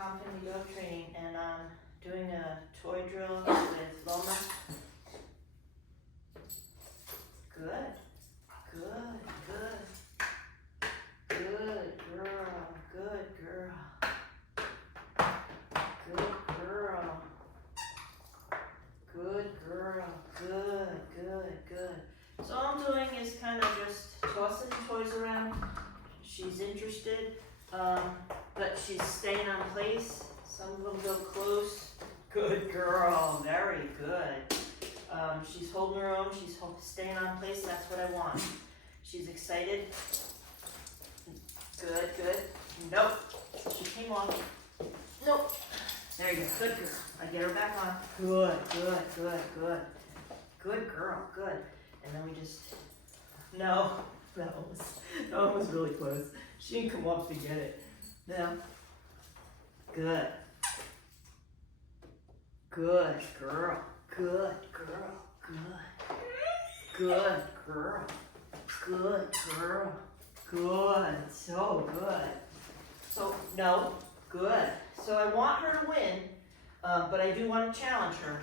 Company Dog Training, and I'm doing a toy drill with Loma. Good, good, good. Good girl, good girl. Good girl. Good girl, good, good, good. So all I'm doing is kind of just tossing toys around. She's interested, but she's staying on place. Some of them go close. Good girl, very good. She's holding her own, she's staying on place, that's what I want. She's excited. Good, good. Nope, she came off. Nope. There you go, good girl. I get her back on. Good, good, good, good. Good girl, good. And then we just, no, that one was really close. She didn't come up to get it. No. Good. Good girl, good girl, good. Good girl, good girl, good, so good. So, no, good. So I want her to win, but I do want to challenge her.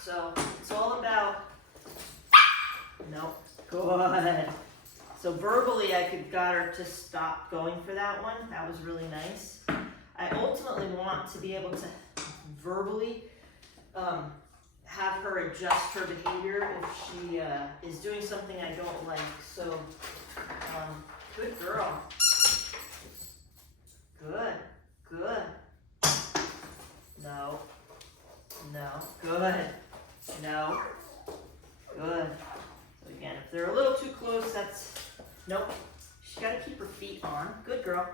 So it's all about, no, good. So verbally I got her to stop going for that one. That was really nice. I ultimately want to be able to verbally have her adjust her behavior if she is doing something I don't like. So, good girl. Good, good. No, no, good. No, good. So again, if they're a little too close, that's, nope. She's got to keep her feet on. Good girl.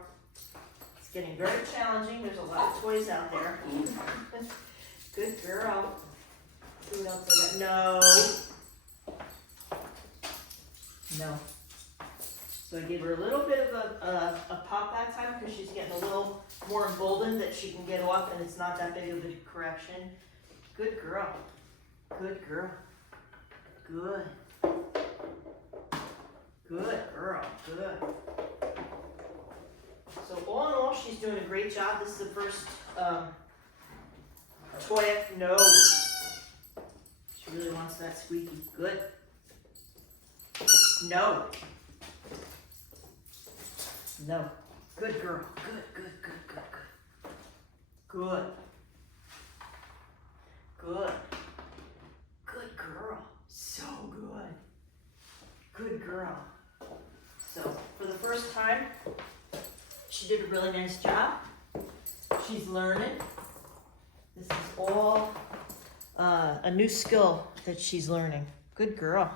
It's getting very challenging. There's a lot of toys out there. Good girl. Who else I got? No. No. So I gave her a little bit of a pop that time because she's getting a little more emboldened that she can get off and it's not that big of a correction. Good girl. Good girl. Good. Good girl. Good. So all in all, she's doing a great job. This is the first toy. No. She really wants that squeaky. Good. No. No. Good girl. Good, good, good, good, good. Good. Good. Good girl. So good. Good girl. So, for the first time, she did a really nice job. She's learning. This is all a new skill that she's learning. Good girl.